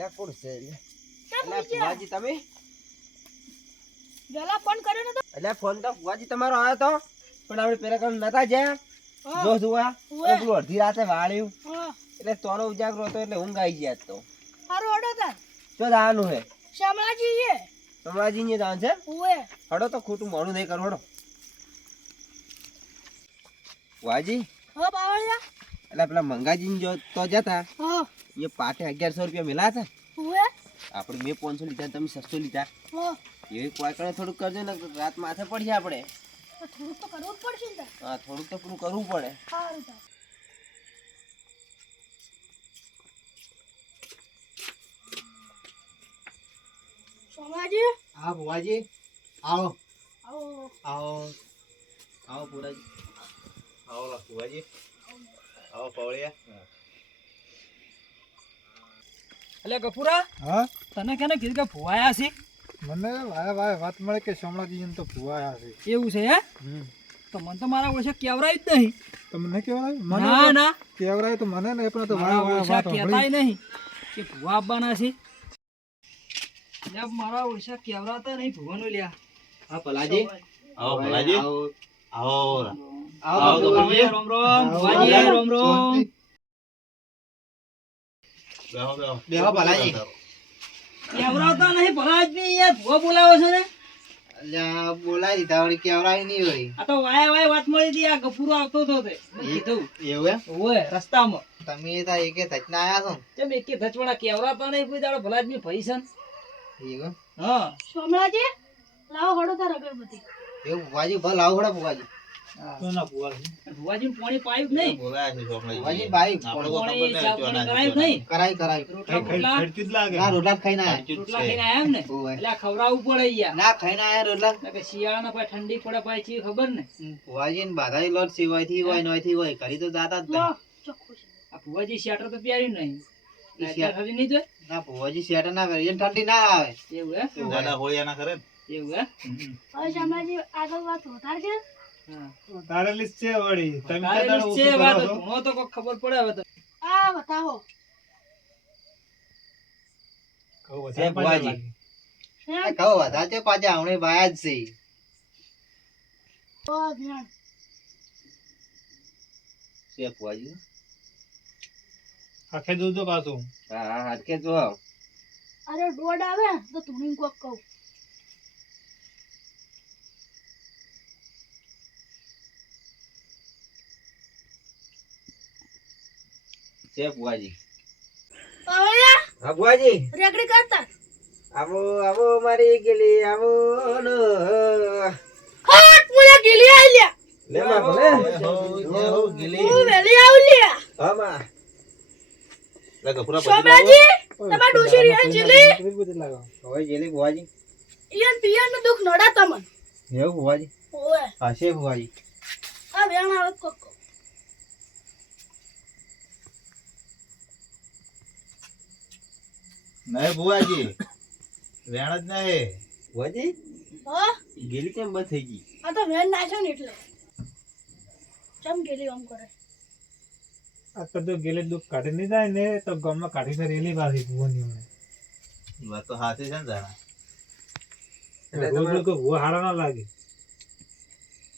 અલ્યા કોણ છે કેમ અલ્યા પૂછ્યા? ફુવાજી તમે વેલા ફોન કર્યો નતો? અલ્યા ફોન તો ફુવાજી તમારો આવ્યો તો પણ આપણે પેલા કામ નતા જ્યાં હા. જો જોવા ઉવે. પેલું અડધી રાતે વાળ્યું હા. એટલે તોનો ઉજાગરો હતો એટલે ઊંઘ આવી ગયા તો હારું હડો તાર. શું જવાનું હે શામળાજી એ. કમળાજી ને જવાનું છે ઉવે. હડો તો ખોટું મોડું નહીં કરો હડો ફુવાજી હા બાવળિયા. એટલે પેલા મંગાજી જો તો જતા હા. એ પાટે 1100 રૂપિયા મિલા હતા ઉવે. આપણે મેં 500 લીધા તમે 600 લીધા હા. એવી કોઈ કણે થોડુંક કરજો ને રાત માથે પડશે આપણે તો થોડુંક તો કરવું જ પડશે ને તાર. હા થોડુંક તો પૂરું કરવું પડે હારું તાર. શામળાજી હા ભુવાજી આવો આવો. આવો આવો ભુવાજી આવો ભુવાજી આવો પવળિયા એટલે ગફુરા હા તને કેને કીધું કે ભુવાયા છે મને વાય વાત મળે કે સોમનાથજી તો ભુવાયા છે એવું છે હે તો મને તો મારા ઓળશે કેવરાયું જ નહીં તમને કેવરાય ના મને ના કેવરાય તો મને ને પણ તો મારા વાય ઓળશા વાત કહેતાય નહીં કે ભુવા આવવાના છે એટલે મારા ઓળશા કેવરાતા નહીં ભુવાનું લ્યા હા ભલાજી આવો ભલાજી આવો આવો આવો તો ભુવાજી, રોમ રોમ ભુવાજી, રોમ રોમ બેહો બેહો બેહો ભલાજી. કેવરાતા નહીં ભલાજી યાર ભુવા બોલાવો છે ને અલ્યા બોલાય દીધા વળી કેવરાય નહીં વળી આ તો વાય વાત મળી હતી આ ગફુરો આવતો હતો તે મેં કીધું એવું ઓય રસ્તામાં તમે તો એકે ધચના આયા છો તેમ એક ધચવાડા કેવરાતા નહીં કોઈ દાડો ભલાજી ભાઈ છે ને. ને એવું હા શામળાજી લાવો હડો તાર અગરબત્તી. એવું ભુવાજી ભલ આવો હડા ભુવાજી ભુવાજી પાણી પાયું જ નહીં બોલાયા છે સોમલાજી ભુવાજી ભાઈ આપણે તો પાણી ખબર ચા નહીં પાણી કરાયું જ નહીં કરાય કરાય રોટલા બોટલા ના રોટલા જ ખાઈને આયા રોટલા ખાઈને આયા એમ ને ઓય. એટલે આ ખવડાવવું પડે યાર ના ખાઈને આયા રોટલા નકર શિયાળાના પાછા ઠંડી પડે પાછી ચી ખબર ને ભુવાજી ને બાધાઈ લોટ સિવાયથી હોય નોયથી હોય ઘરી તો જાતા જ લો નહીં. ચોખ્ખું છે. આ ભુવાજી સ્વેટર તો પહેર્યું નહીં ઈ અત્યાર સુધી નહીં જોઈ? ના ભુવાજી શેટર ના કરે એને ઠંડી ના આવે એવું હે દાદા હોળિયા ના કરે ને એવું હે હવે શામળાજી આગળ વાત વધારજે. હા તારેલી છે વળી તારેલી છે વાત ઘણો તો કોક ખબર પડે હવે તો આ બતાવો. છે ભુવાજી હે? કહો વધારે છે પાછા હમણે બાયા જ છે ઓ ધ્યાન. છે ફુવાજી આખે દૂધ પાછું હા હા હાડકે જો અરે દોડ આવે તો તું કોક કહું. છે ફુવાજી બાવળિયા હા ફુવાજી રેકડી કરતા. આવો આવો મારી ગેલી આવો નો હટ મુલે ગીલી આલ્યા. લે માં ભલે હો ગીલી હું વેલી આવલ્યા. હા માં લે ગફુરા પછી શામળાજી તમાર ડોશી રિયાન ચીલી હવે જેલી ભુવાજી ઈયન પિયન નું દુખ નડા તમન. એવું ભુવાજી ઓએ હશે ભુવાજી આ વેણ આવે કોક કહું. નહીં બુવાજી વેણ જ નહીં ફુવાજી હા ગેલી કેમ બંધ થઈ ગઈ આ તો વેણ નાખ્યો ને એટલે ચમ ગેલી આમ કરે. આ તો ગેલે દુઃખ કાઢી નહીં જાય ને તો ગામમાં કાઢીને રેલી પાછી ભુવાની હમણાં. વાત તો સાચી છે ને જાણા એટલે રોજ તમારે- રોજ કોઈ ભૂવા હારા ના લાગે.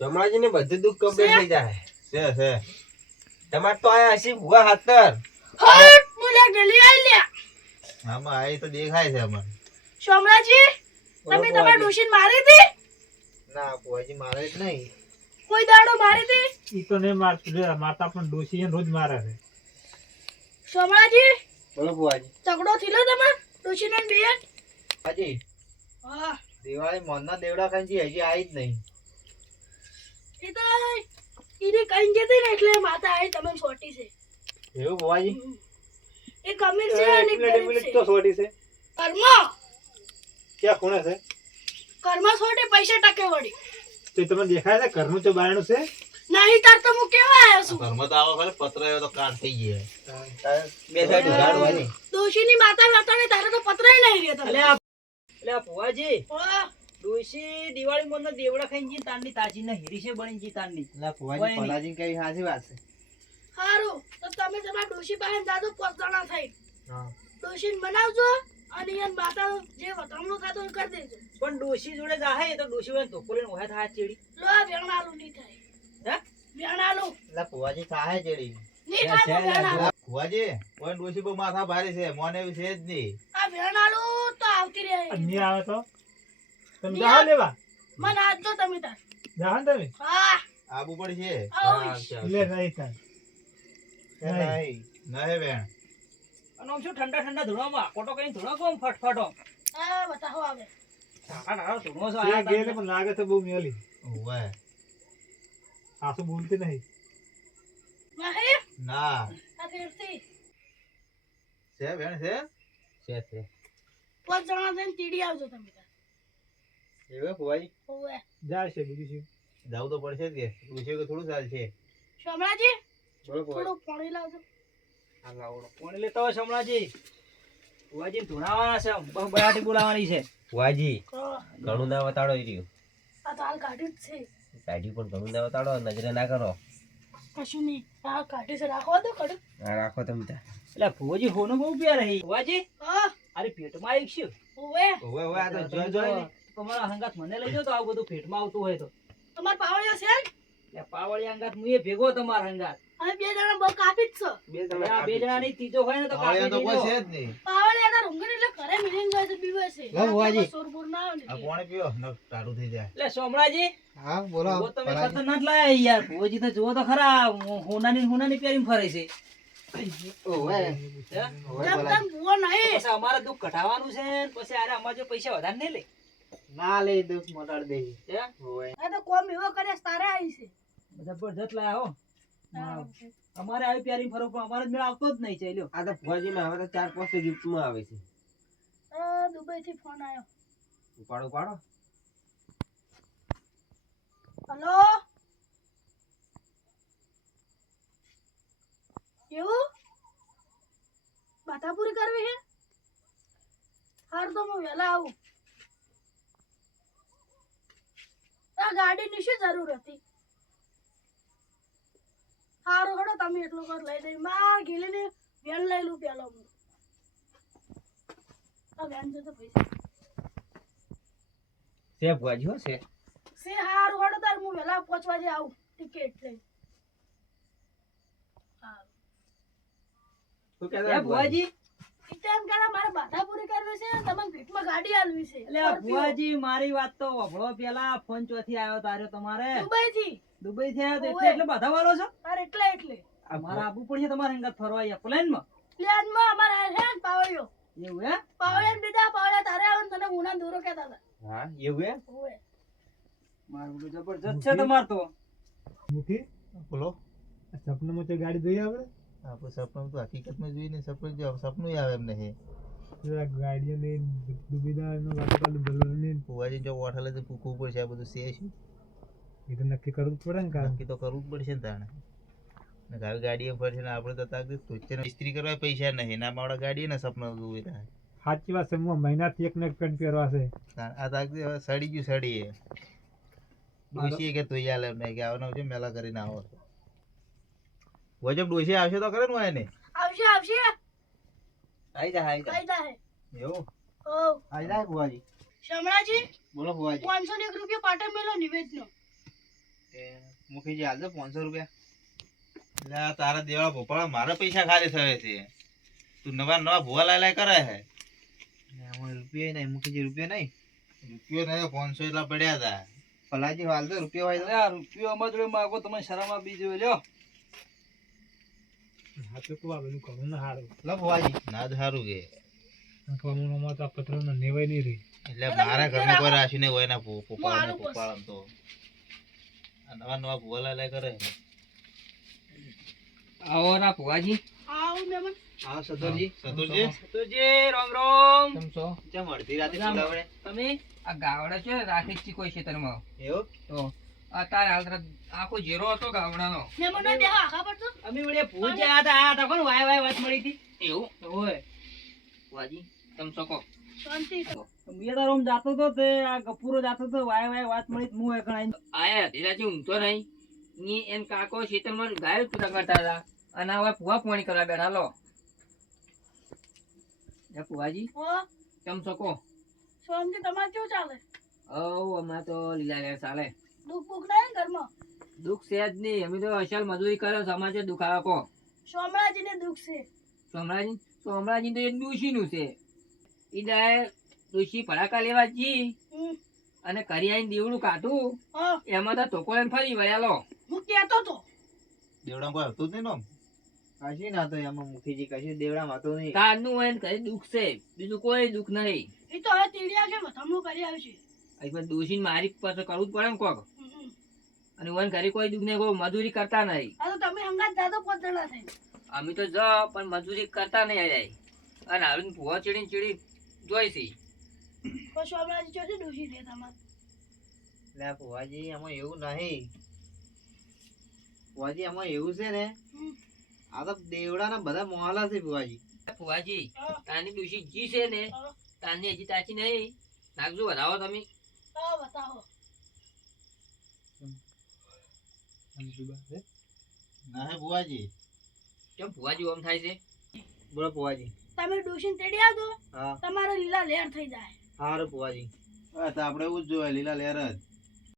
સમાજી ને બધું દુઃખ કમ્પ્લીટ થઈ જાય છે તમારે તો આયા હશે ભુવા હાતર હટ મુલે ગેલી આલ્યા. આમાં આઈ તો દેખાય છે અમને શામળાજી તમે તમાર ડોશીને મારી હતી? ના ભુવાજી મારે જ નહીં કોઈ દાડો મારી હતી? ઈ તો નહીં મારતું રે, મારતા પણ ડોશી એને રોજ મારે છે. શામળાજી બોલો ભુવાજી ઝઘડો થયો તમાર ડોશીને ને બેન? હાજી હા દિવાળી મોનના દેવડા ખાઈ હજી આવી જ નહીં એ તો ઈની કઈ જતી ને એટલે માતા આવી તમને સોટી છે. એવું ભુવાજી એ કમીર છે અને એક ગરીબ છે. તો સોટી છે કર્મ ક્યાં ખૂણે છે કર્મ સોટે પૈસા ટકે વળી તો ઈ તમને દેખાય છે ઘરનું તો બાયણું છે. નહીં તાર તો હું કેવા આવ્યો છું. ઘરમાં તો આવો ખાલી પત્ર આવ્યો તો કાટ થઈ ગયા બે સાઈડ ઉઘાડવાની ડોશીની માતા વાતાને તારે તો પતરાય નહીં રહ્યો એટલે તમે. આ ભુવાજી હા, ડોશી દિવાળી મોરના દેવડા ખાઈને જી તાંડી તાજી ને હીરીશે બની જી તાંડી ના ભુવાજી પલાજી કઈ સાચી વાત છે હારું તો તમે તમારા ડોશી પાસે દાદો 5 જણા થઈ. હા ડોશીને બનાવજો અને યાર માતા જે વતમણું ખાતું એ કરી દેજો. પણ ડોશી જોડે જાહે તો ડોશી હોય ધોકો લઈને ઓહે થાય ચેડી. લો આ વેણાલું નહીં થાય. હે? વેણાલું એટલે ફુવાજી થાય ચેડી. નહીં થાય પણ વેણાલું. ફુવાજી કોઈ ડોશી બહુ માથા ભારે છે, મોને એવું છે જ નહીં. આ વેણાલું તો આવતી રહે. નહીં આવે તો તમે જાઓ લેવા મને આજજો તમે તાર. જાઓ ને તમે હા આબુ પડશે. આવીશ. લે નહીં તાર નહીં નહીં બેન. અને આમ શું ઠંડા ઠંડા ધોળામાં કોટો કઈ ધોળા કોમ ફટફટો. હા બતાવો આવે. ઠાઠા ઠાઠા ધોળો છો એ આયા ગેલે તા. પણ લાગે તો બહુ મેલી ઓવે. સાસુ બોલતી નહીં નહીં ના આ ફેરથી છે બેન છે. છે 5 જણા થઈને તીડી આવજો તમે તાર. એવું ફુવાજી ઓવે જાય છે બીજું શું જવું તો પડશે જ કે ડોશી કે થોડું ચાલશે. શામળાજી બોલો ફુવાજી. થોડું પાણી લાવજો. આ લાવડો કોણ લેતા હોય સમલાજી? બુઆજી ધોણાવાના છે, બહુ બરાટી બોલાવાની છે. વાજી હા, ઘણું ના વતાડો એ રહ્યું આ તો હાલ કાઢી જ છે. કાઢી પણ ઘણું ના વતાડો નજરે ના કરો કશું નહીં આ કાઢી છે રાખવા દો કડક. આ રાખો તમે ત્યાં એટલે ભુવાજી હોનું બહુ પ્યાર રહી. ભુવાજી હા અરે પેટમાં આવી ગયું. ઓવે ઓવે ઓવે આ તો તમે જોઈ જોઈ ને. તમારા હંગાત મને લઈ જાઓ તો આવું બધું પેટમાં આવતું હોય તો. તમાર પાવળિયો છે ને? એટલે પાવળી હંગાત હું એ ભેગો તમારા હંગાત. અમે 2 જણા બહુ કાપી જ છો. હવે આ બે જણાની ત્રીજો હોય ને તો કાપી હવે તો કોઈ છે દેજો. જ નહીં. પાવળિયા ના રૂંગણ એટલે ઘરે મિલીને જાય તો બીવે છે. લો ભુવાજી. સોરબુર ના આવે ને આ એટલે. પાણી પીઓ ન ટાઢું થઈ જાય. એટલે સોમળાજી હા બોલો ભુવો તમે ખતરનાક લાયા યાર. ભુવાજી તો જુઓ તો ખરા હોનાની પહેરીને ફરે છે. ઓવે હે? જેમ તેમ ભૂવો નહીં. પછી અમારે દુઃખ કઢાવવાનું છે ને પછી આરે અમારે જો પૈસા વધારે નહીં લે. ના લે દુઃખ મોટાડ દે. હે? આ તો કોમ એવો કરે છે, તારે આવી છે. જબરજસ્ત લાયા હો. અમારે આવી પ્યારી ફરક પણ અમારે જ મેળ આવતો જ નહીં ચાલ્યો. આ તો ફુવાજી માં હવે તો 4-5 ગિફ્ટ માં આવે છે દુબઈ થી ફોન આવ્યો. ઉપાડો પાડો હલો એવું માથા પૂરી કરવી છે? હાર તો હું વહેલા આવું. આ ગાડીની શું જરૂર હતી? હારું હડો તમે એટલું કર લઈ દઈ. માર ગેલીની વેન લઈ લઉં પેલો હું. આ વેન જતો પૈસા છે ફુવાજી હો છે સે હારું હડો તાર હું વહેલા 5 વાગે આવું ટિકિટ લઈ. શું હે કહેતા ભુવાજી? એટલે એમ કહેતા મારે બાધા પૂરી કરવી છે તમને ભીટમાં ગાડી આલવી છે. એટલે આ ભુવાજી મારી વાત તો વફળો પેલા ફોન ચોથી આવ્યો તારે તમારે દુબઈથી. દુબઈ થી આવ્યો તો ઓવે. એટલે બધા વાળો છો. તારે એટલે મારે આવવું પડશે તમારે હંગાત ફરવા અહીંયા પ્લેનમાં. પ્લેનમાં અમારે હે ને પાવડિયો. એવું હે? પાવડિયા બીજા પાવડિયા તારે આવે ને તને ઉના દોરો કહેતા હતા. હા એવું હે ઓવે. મારું બધું જબરજસ્ત છે તમાર તો. મુખી બોલો. આ સપનામાં તો ગાડી જોઈ આપણે આપણે સપનું તો હકીકતમાં જોઈને સપનું જો સપનું આવે એમ નહીં. જો આ ગાડીઓ ને દુબીદારનો વાટકાલું બલોને ફુવાજી જો હોટલે તો પૂછવું પડશે આ બધું છે શું. એ તો નક્કી કરવું જ પડે ને કામ નક્કી તો કરવું જ પડશે ને તાણે. ને આવી ગાડીએ ફરશે ને આપણે તો તાકીદ તોચે ઇસ્ત્રી કરવા પૈસા નહીં ના મારા ગાડીએ ને સપના જોઈ રહ્યા. સાચી વાત છે હું મહિનાથી એક ને એક પેન્ટ પહેરવા છે આ તાકીદ હવે સડી ગયું સડીએ. ડોશીએ કે તું યાર એમ નહીં કે આવવાનો છે મેલા કરીને આવો. વજબ ડોશી આવશે તો કરે ને હોય ને. આવશે આવશે આઈ જા કઈ જાય. એવું ઓ આવી જાય ભુવાજી. શામળાજી બોલો ભુવાજી. 501 રૂપિયા પાટે મેલો નિવેદનો. મુખીજી હાલ દો 500 રૂપિયા. એટલે આ તારા દેવાળા ભોપાળા મારા પૈસા ખાલી થયે છે. તું નવા નવા ભૂવા લાય કરે હે. રૂપિયા નહીં મુખીજી રૂપિયા નહીં. રૂપિયો નહીં 500 એટલા પડ્યા હતા. પલાજી હાલ દો રૂપિયા હોય અરે આ રૂપિયો અમાર જોડે માગો તમે શરમ આપી જો લ્યો. હાથે કુવા બધું ઘણું ના હારું લો ભુવાજી. ના જ સારું કે કમોમાં તો આ પથરો નેવાય નહીં રહી એટલે મારા ઘરમાં કોઈ રાશિ નહીં હોય ના હું પોપાળા આલુ બસ. પોપાળા તો આ નવા નવા ભૂવા લાય કરે. આવો ના ફુવાજી આવું મેમન. હા સદરજી. સતુરજી તુજી રામ રામ. કેમ છો? કેમ અડધી રાતે રામ. બોલાવડે? તમે આ ગાવડા છે રાખી જ કોઈ ખેતરમાં એવું તો અત્યારે હાલ તરત આખો જીરો હતો ગાવડાનો મેમન ને બેહો આખા પડતો. અમે વડે ભૂજ આયા હતા કોણ વાય વાય વાત મળી હતી. એવું ઓય ફુવાજી તમે શકો શાંતિ મેં તારો આમ જાતો તો તે આ ગપુરો જાતો તો વાય વાય વાત મળી હું એકણ આઈને આયા ધીરાજી ઊંઘતો નહીં ની એન કાકો ખેતરમાં ગાય પૂરા કરતા હતા અને હવે ફુવા પાણી કરવા બેઠા લો એ ફુવાજી હો ચમ શકો સોમથી તમારે કેવું ચાલે હમણાં તો લીલા લેર ચાલે દુઃખ બુખ નહીં ઘરમાં દુઃખ છે જ નહીં અમે તો અસલ મજૂરી કર્યો સમાજે દુખાવા કો સોમરાજીને દુઃખ છે સોમરાજી તો એ ડોશીનું છે ઈ દાય ડોશી ભડાકા લેવા જી હમ. અને કરી આવીને દીવડું કાઢું હા એમાં તો ટોકો લઈને ફરી વળ્યાલો હું કહેતો તો દેવડા કોઈ હતું જ નહીં નો કશી ના તો એમાં મુખીજી કશી દેવડામાં તો નહીં. કારનું હોય ને કઈ દુઃખ છે બીજું કોઈ દુઃખ નહીં એ તો હવે તીડિયા છે વધામણું કરી આવશે અહીં પણ ડોશીને મારી પાસે કરવું જ પડે ને કોક હમ. અને વન ઘરે કોઈ દુઃખ નહીં કોઈ મજૂરી કરતા નહીં આ તો તમે હંગાત દાદો પોતડા થઈ અમે તો જ પણ મજૂરી કરતા નહીં આય અને આવીને ભૂવા ચીડી જોઈશી પણ સોમરાજી ચોથી દોષી છે તમારે લે ફુવાજી આમાં એવું નહીં. ફુવાજી આમાં એવું છે ને હમ. આ તો દેવડાના બધા મોહલા છે ફુવાજી. ફુવાજી હા. તાની ડોશી જી છે ને હા. તાની હજી તાચી નહીં નાખજો વધાવો તમે હા બતાવો ના હે બુવાજી કેમ ફુવાજી ઓમ થાય છે બોલો ફુવાજી. તમે ડોશીને તેડી આવજો હા તમારે લીલા લેર થઈ જાય સારું ફુવાજી. આપણે એવું જ જોઈએ લીલા લેર જ